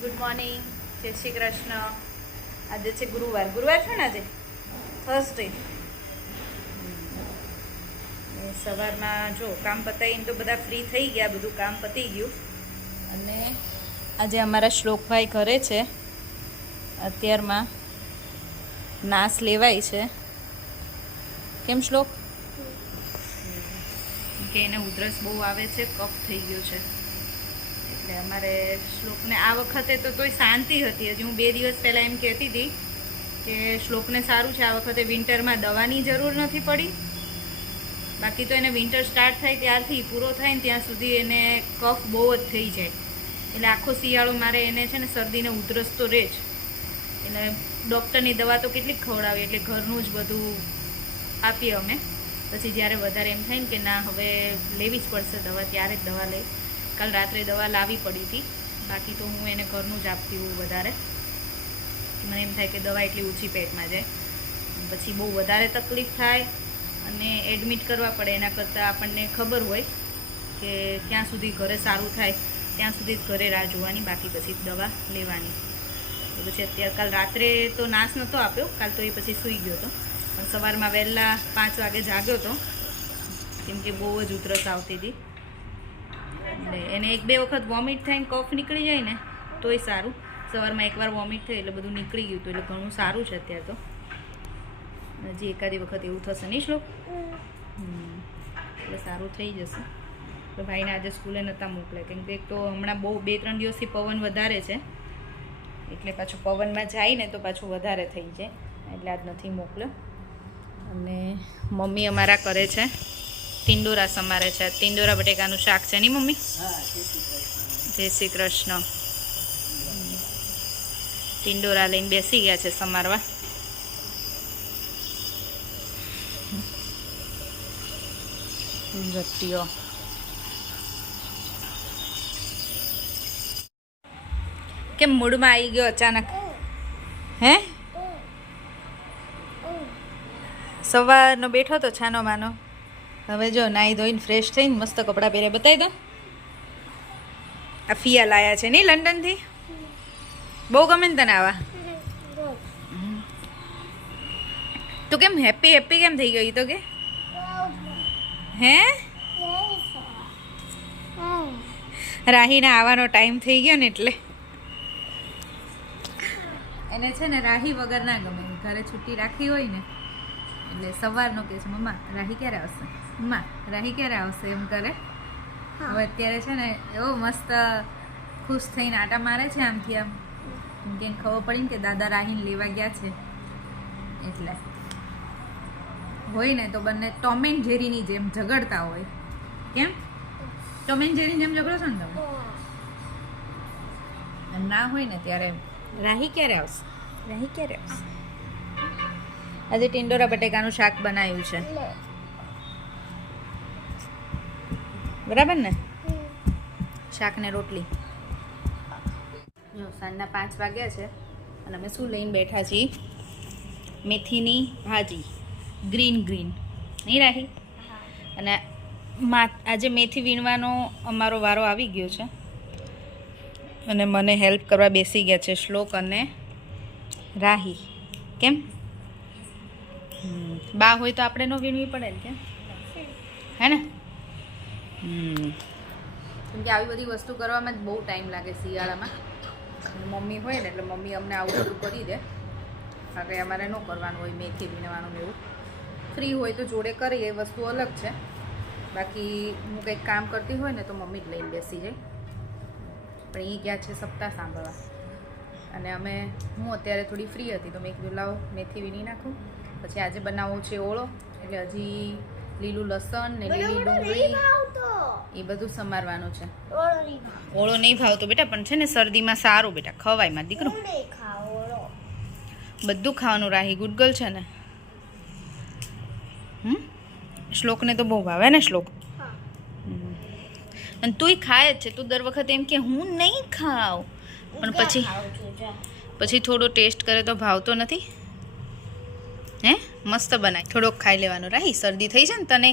Good morning, જય શ્રી કૃષ્ણ. આજે છે ગુરુવાર છે ને, આજે થર્સડે. સવારમાં જો કામ પતાવીને તો બધા ફ્રી થઈ ગયા, બધું કામ પતી ગયું. અને આજે અમારા શ્લોકભાઈ ઘરે છે. અત્યારમાં નાસ લેવાય છે. કેમ શ્લોક? કે એને ઉધરસ બહુ આવે છે, કફ થઈ ગયો છે. એટલે અમારે શ્લોકને આ વખતે તો તોય શાંતિ હતી. હજી હું 2 દિવસ પહેલાં એમ કહેતી હતી કે શ્લોકને સારું છે, આ વખતે વિન્ટરમાં દવાની જરૂર નથી પડી. બાકી તો એને વિન્ટર સ્ટાર્ટ થાય ત્યારથી પૂરો થાય ને ત્યાં સુધી એને કફ બહુ જ થઈ જાય. એટલે આખો શિયાળો મારે એને છે ને શરદીને ઉધરસ તો રહે જ. એટલે ડૉક્ટરની દવા તો કેટલીક ખવડાવી, એટલે ઘરનું જ બધું આપીએ અમે. પછી જ્યારે વધારે એમ થાય ને કે ના હવે લેવી જ પડશે દવા, ત્યારે જ દવા લઈ. કાલ રાત્રે દવા લાવી પડી હતી, બાકી તો હું એને ઘરનું જ આપતી હોઉં વધારે. મને એમ થાય કે દવા એટલી ઓછી પેટમાં જાય, પછી બહુ વધારે તકલીફ થાય અને એડમિટ કરવા પડે. એના કરતાં આપણને ખબર હોય કે ક્યાં સુધી ઘરે સારું થાય ત્યાં સુધી જ ઘરે રાહ જોવાની, બાકી પછી દવા લેવાની. તો પછી અત્યારે કાલ રાત્રે તો નાશ નહોતો આપ્યો, કાલ તો એ પછી સૂઈ ગયો હતો. પણ સવારમાં વહેલા 5 વાગે જાગ્યો હતો, કેમ કે બહુ જ ઉધરસ આવતી હતી. એટલે એને 1-2 વખત વોમિટ થાય ને કફ નીકળી જાય ને તોય સારું. સવારમાં એકવાર વોમિટ થઈ એટલે બધું નીકળી ગયું હતું, એટલે ઘણું સારું છે અત્યારે તો. હજી એકાદી વખત એવું થશે નહીં શ્લોક? એટલે સારું થઈ જશે. તો ભાઈને આજે સ્કૂલે નહોતા મોકલે, કેમ કે એક તો હમણાં બહુ 2-3 દિવસથી પવન વધારે છે, એટલે પાછું પવનમાં જાય ને તો પાછું વધારે થઈ જાય, એટલે આજ નથી મોકલ્યો. અને મમ્મી અમારા કરે છે ટિંડોરા સમારે છે. ટિંડોરા બટેકાનું શાક છે નહીં મમ્મી? જય શ્રી કૃષ્ણ. ટિંડોરા લઈને બેસી ગયા છે સમારવા. રત્તીઓ કેમ મૂડમાં આવી ગયો અચાનક? હે સવારનો બેઠો તો છાનો માનો, હવે જો નાહી ધોઈને ફ્રેશ થઈને મસ્ત કપડાં પહેરે. બતાવી દો, આ ફિયા લાયા છે નહીં લંડનથી? બહુ ગમે ને તને આવા? તું કેમ હેપી હેપી કેમ થઈ ગયો? એ તો કે હે રાહીના આવવાનો ટાઈમ થઈ ગયો ને એટલે એને છે ને રાહી વગર ના ગમે. ઘરે છુટ્ટી રાખી હોય ને એટલે સવારનો કહે છે મમ્મા રાહી ક્યારે આવશે, મમ્મા રાહી ક્યારે આવશે એમ કરે. હવે અત્યારે છે ને એવો મસ્ત ખુશ થઈને આટા મારે છે આમથી આમ, કેમ કે ખબર પડી ને કે દાદા રાહીને લેવા ગયા છે. એટલે હોય ને તો બંને ટોમ એન્ડ જેરીની જેમ ઝઘડતા હોય. કેમ ટોમ એન્ડ જેરીની જેમ ઝઘડો છો ને તમે? ના હોય ને ત્યારે રાહી ક્યારે આવશે, રાહી ક્યારે આવશે. આજે ટિંડોરા બટેકાનું શાક બનાવ્યું છે, બરાબર ને? શાક ને રોટલી. જો સાંજના 5 વાગ્યા છે અને અમે શું લઈને બેઠા છીએ? મેથીની ભાજી, ગ્રીન નહીં રાહી? અને આજે મેથી વીણવાનો અમારો વારો આવી ગયો છે અને મને હેલ્પ કરવા બેસી ગયા છે શ્લોક અને રાહી. કેમ બા હોય તો આપણે ન વીણવી પડે ને? કેમ હે ને? કેમ કે આવી બધી વસ્તુ કરવામાં જ બહુ ટાઈમ લાગે શિયાળામાં. મમ્મી હોય ને એટલે મમ્મી અમને આવું બધું કરી દે, કારણ કે અમારે ન કરવાનું હોય મેથી વીણવાનું ને એવું. ફ્રી હોય તો જોડે કરીએ, એ વસ્તુ અલગ છે. બાકી હું કંઈક કામ કરતી હોય ને તો મમ્મી જ લઈને બેસી જાય. પણ એ ગયા છે સપ્તાહ સાંભળવા, અને હું અત્યારે થોડી ફ્રી હતી તો મેં કીધું લાવો મેથી વીણી નાખું. પછી આજે બનાવવું છે ઓળો, એટલે હજી લીલું લસણ ને લીલી ડુંગળી એ બધું સમારવાનું છે. ઓળો નહીં ભાવતો બેટા, પણ છે ને શરદીમાં સારું બેટા, ખવાય માં દીકરો. બધું ખાવાનું રાહી ગુડગલ છે ને. શ્લોકને તો બહુ ભાવે ને શ્લોક? અને તુંય ખાય જ છે. તું દર વખતે એમ કે હું નહીં ખાઉં, પણ પછી થોડો ટેસ્ટ કરે તો ભાવતો નથી. હે મસ્ત બનાય, થોડોક ખાઈ લેવાનો રાહી. શરદી થઈ છે ને તને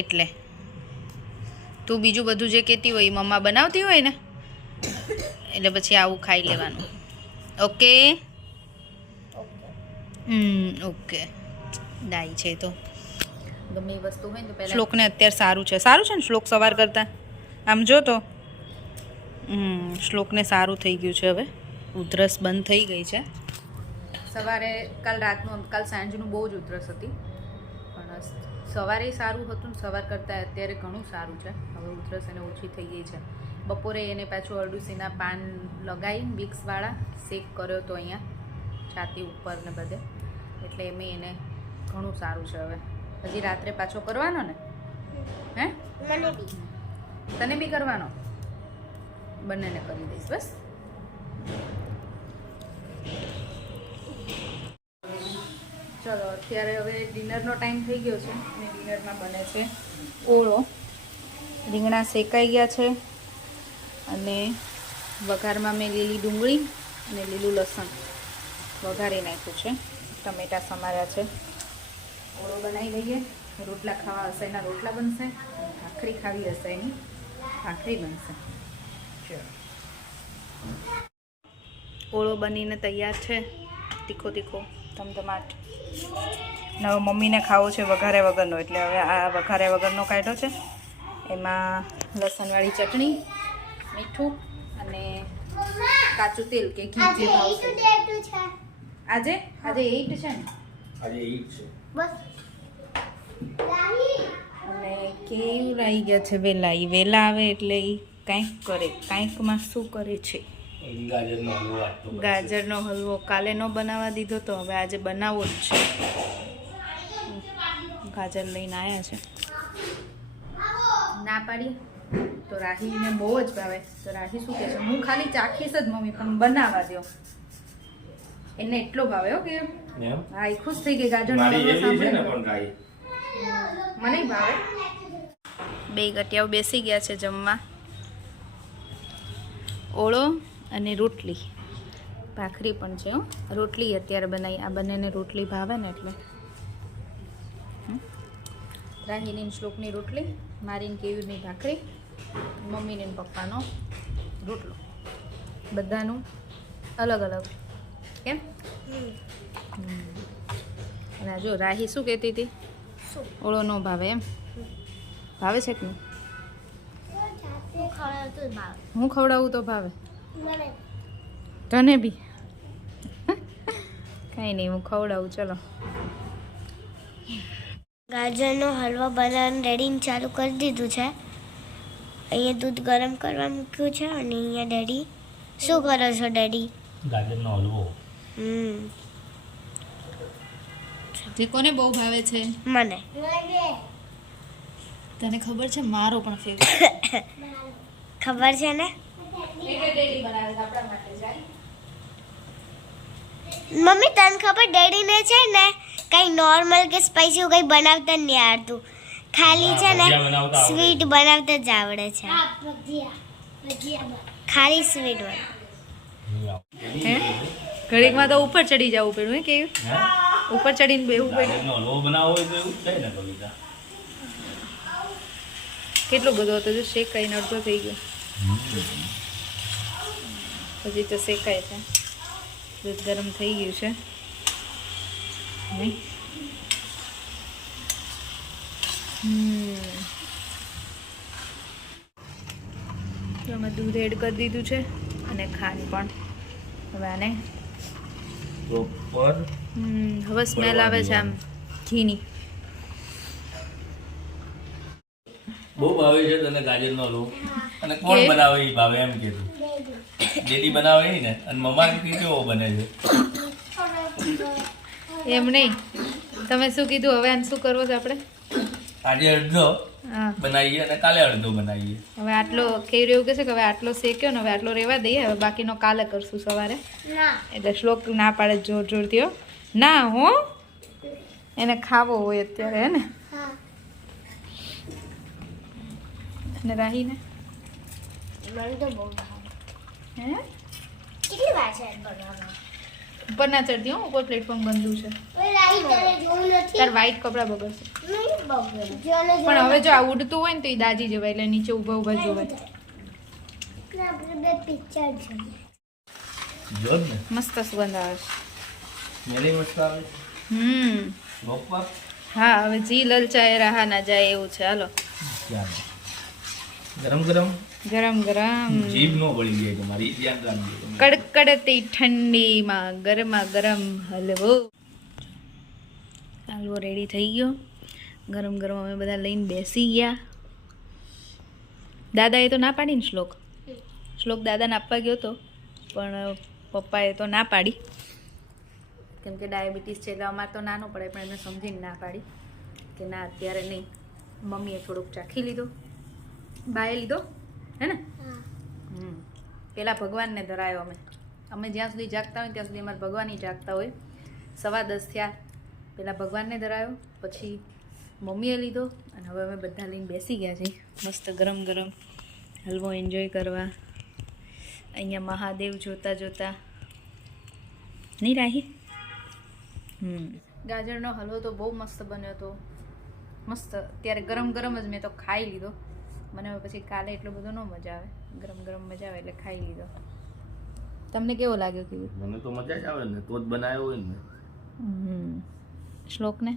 એટલે. તું બીજું બધું જે કહેતી હોય મમ્મા બનાવતી હોય ને એટલે પછી આવું ખાઈ લેવાનું. ઓકે ઓકે ડાઈ છે તો ગમે એ વસ્તુ હોય ને તો પહેલાં શ્લોકને અત્યારે સારું છે ને શ્લોક સવાર કરતાં આમ જો તો શ્લોકને સારું થઈ ગયું છે. હવે ઉધરસ બંધ થઈ ગઈ છે. સવારે કાલ સાંજનું બહુ જ ઉધરસ હતી, પણ સવારે સારું હતું ને સવાર કરતાં અત્યારે ઘણું સારું છે. હવે ઉધરસ એને ઓછી થઈ ગઈ છે. બપોરે એને પાછું અરડુસીના પાન લગાવી વિક્સવાળા શેક કર્યો તો અહીંયા છાતી ઉપર ને બધે, એટલે એમ એને ઘણું સારું છે. હવે હજી રાત્રે પાછો કરવાનો ને? હે તને બી કરવાનો? બંનેને કરી દઈશ બસ. ચલો અત્યારે હવે ડિનરનો ટાઈમ થઈ ગયો છે અને ડિનરમાં બને છે ઓળો. રીંગણા શેકાઈ ગયા છે અને વઘારમાં મેં લીલી ડુંગળી અને લીલું લસણ વઘારી નાખ્યું છે. ટમેટાં સમાર્યા છે. ઓળો બનાવી લઈએ. રોટલા ખાવા હશે એના રોટલા બનશે, ભાખરી ખાવી હશે એની ભાખરી બનશે. ઓળો બનીને તૈયાર છે. તીખો તીખો ધમધમાટ. હવે મમ્મીને ખાવો છે વઘારે વગરનો, એટલે હવે આ વઘારે વગરનો કાઢ્યો છે. એમાં લસણવાળી ચટણી, મીઠું અને કાચું તેલ કે ઘી જે ભાવશે. આજે 8 છે ને? આજે 8 છે બસ. અને કેવું આવી ગયા છે વેલા. એ વેલા આવે એટલે એ કાંઈક કરે. કાંઈકમાં શું કરે છે? ગાજરનો હલવો કાલે ન બનાવવા દીધો તો હવે આજે બનાવવો જ છે. ગાજર લઈને આવ્યા છે. ના પાડી તો રાહીને બહુ જ ભાવે. તો રાહી શું કહે છે? હું ખાલી ચાખીશ જ મમ્મી, પણ બનાવવા દો. એને એટલો ભાવે હો કે હા, એ ખુશ થઈ ગઈ. ગાજરનો હલવો સાંભળીને મને ભાવે. બે ગટિયાઓ બેસી ગયા છે જમવા. ઓળો અને રોટલી, ભાખરી પણ છે. રોટલી અત્યારે બનાવી. આ બંનેને રોટલી ભાવે ને એટલે. રાહીની શ્લોકની રોટલી, મારીને કેવીની ભાખરી, મમ્મીને પપ્પાનો રોટલો. બધાનું અલગ અલગ. કેમ? અને જો રાહી શું કહેતી હતી? ઓળો ન ભાવે એમ? ભાવે છે કે નહીં? હું ખવડાવું તો ભાવે તને બી? કાંઈ નહીં, હું ખવડાવું. ચલો ગાજરનો હલવો બનાવવાનું ડેડીને ચાલુ કરી દીધું છે. અહીંયા દૂધ ગરમ કરવા મૂક્યું છે અને અહીંયા ડેડી શું કરો છો ડેડી? ગાજરનો હલવો. જે કોને બહુ ભાવે છે? મને. તને ખબર છે? મારો પણ ફેવરેટ. ખબર છે ને? મમ્મી તને ખબર ડેડીને છે ને કઈ નોર્મલ કે સ્પાઈસી કઈ બનાવતા નહીં આવડતું, ખાલી છે ને સ્વીટ બનાવતા જ આવડે છે. ખાલી સ્વીટ ઘડીકમાં તો ઉપર ચડી જવું પડ્યું. હે કેવું? ઉપર ચડીને બેવું પડ્યું. કેટલો બધો હતો જો શેકાઈને અડધો થઈ ગયો. હજી તો શેકાય છે. દૂધ ગરમ થઈ ગયું છે. આમાં દૂધ એડ કરી દીધું છે અને ખાંડ પણ. હવે આને હવે સ્મેલ આવે છે આમ ઘીની. બહુ ભાવે છે તને ગાજરનો હલવો? અને કોણ બનાવે એ ભાવે એમ કીધું? ડેડી બનાવે ને? અને મમ્મા કેવો બને છે? એમ નહીં, તમે શું કીધું? હવે આને શું કરવો છે આપણે? આજે અડધો બનાવીએ અને કાલે અડધો બનાવીએ. હવે આટલો કેવી એવું કે છે કે હવે આટલો શેક્યો ને હવે આટલો રહેવા દઈએ. હવે બાકીનો કાલે કરશું સવારે. એટલે શ્લોક ના પાડે જોર જોરથી. ના હો, એને ખાવો હોય અત્યારે. હે ને? અને રાહીને મને તો બહુ ભાવે. હે કેટલી વાર છે બનાવવામાં? ઉપર ના ચડતી હો, ઉપર પ્લેટફોર્મ ગંદુ છે. તાર વ્હાઈટ કપડા બગડશે. પણ હવે જો આ ઉડતું હોય ને તો એ દાજી જવાય, એટલે નીચે ઊભા ઊભા જોવાય. આપણે બે પિક્ચર જોઈએ. જો જ ને મસ્ત સુગંધ આવે છે. મેલે મસ્ત આવે ગોપા હા, હવે જી લલચાએ રાહા ના જાય એવું છે. હાલો, ક્યાં ગરમ ગરમ ગરમ ગરમ જીભ નો બળી જાય તમારી, ધ્યાન રાખજો તમે. કડકડતી ઠંડીમાં ગરમા ગરમ હલવો. હલવો રેડી થઈ ગયો. ગરમ ગરમ અમે બધા લઈને બેસી ગયા. દાદાએ તો ના પાડી ને શ્લોક દાદાને આપવા ગયો હતો, પણ પપ્પાએ તો ના પાડી, કેમ કે ડાયાબિટીસ છે એટલે અમારે તો ના ન પડે, પણ એમને સમજીને ના પાડી કે ના અત્યારે નહીં. મમ્મીએ થોડુંક ચાખી લીધો, બાએ લીધો હે ને. પેલા ભગવાનને ધરાયો અમે જ્યાં સુધી જાગતા હોય ત્યાં સુધી અમારે ભગવાન જાગતા હોય. 10:15 થયા, પેલા ભગવાનને ધરાયો, પછી મમ્મીએ લીધો, અને હવે અમે બધા લઈને બેસી ગયા છીએ મસ્ત ગરમ ગરમ હલવો એન્જોય કરવા. અહીંયા મહાદેવ જોતા જોતા નહીં રાહી. ગાજરનો હલવો તો બહુ મસ્ત બન્યો હતો, મસ્ત. ત્યારે ગરમ ગરમ જ મેં તો ખાઈ લીધો. મને હવે પછી કાલે એટલો બધો ન મજા આવે, ગરમ ગરમ મજા આવે એટલે ખાઈ લીધો. તમને કેવો લાગ્યો કીધું? મને તો મજા જ આવે ને, તો જ બનાવ્યો હોય ને. શ્લોકને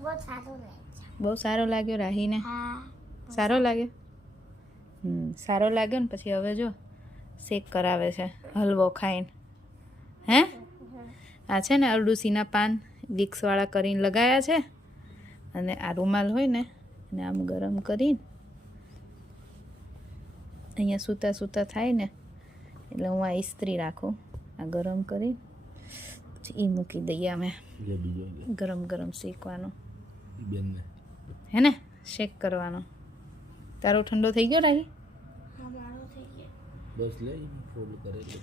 બહુ સારું લાગે. બહુ સારો લાગ્યો. રાહીને હા, સારો લાગ્યો. સારો લાગ્યો ને પછી હવે જો શેક કરાવે છે હલવો ખાઈને. હે, આ છે ને અરડુસીના પાન વિક્સવાળા કરીને લગાવ્યા છે, અને આ રૂમાલ હોય ને એને આમ ગરમ કરીને અહીંયા સૂતા સૂતા થાય ને એટલે હું આ ઇસ્ત્રી રાખું, આ ગરમ કરી પછી એ મૂકી દઈએ અમે ગરમ ગરમ શેકવાનો. હે ને, શેક કરવાનો. તારો ઠંડો થઈ ગયો રાહી? બસ લે ફોલ્ડ કરેલો છે.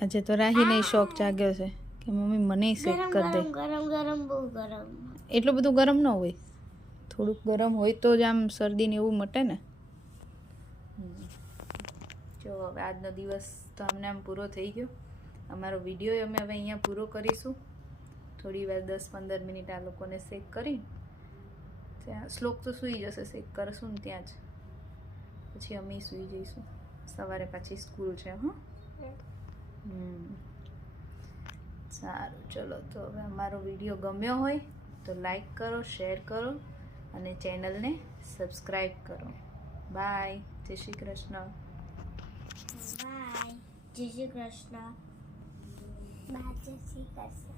આજે તો રાહીને શોખ જાગ્યો છે કે મમ્મી મને શેક કરી દે. ગરમ ગરમ બહુ ગરમ. એટલું બધું ગરમ ન હોય, થોડુંક ગરમ હોય તો જ આમ શરદીને એવું મટે ને. જો હવે આજનો દિવસ તો અમને આમ પૂરો થઈ ગયો. અમારો વિડીયો અમે હવે અહીંયા પૂરો કરીશું. થોડી વાર 10-15 મિનિટ આ લોકોને શેક કરી, ત્યાં શ્લોક તો સૂઈ જશે, શેક કરશું ને ત્યાં જ, પછી અમે સૂઈ જઈશું. સવારે પાછી સ્કૂલ છે. સારું, ચલો તો હવે અમારો વિડીયો ગમ્યો હોય તો લાઈક કરો, શેર કરો અને ચેનલને સબસ્ક્રાઈબ કરો. બાય, જય શ્રી કૃષ્ણ. બાય, જય શ્રી કૃષ્ણ. બાય, જય શ્રી કૃષ્ણ.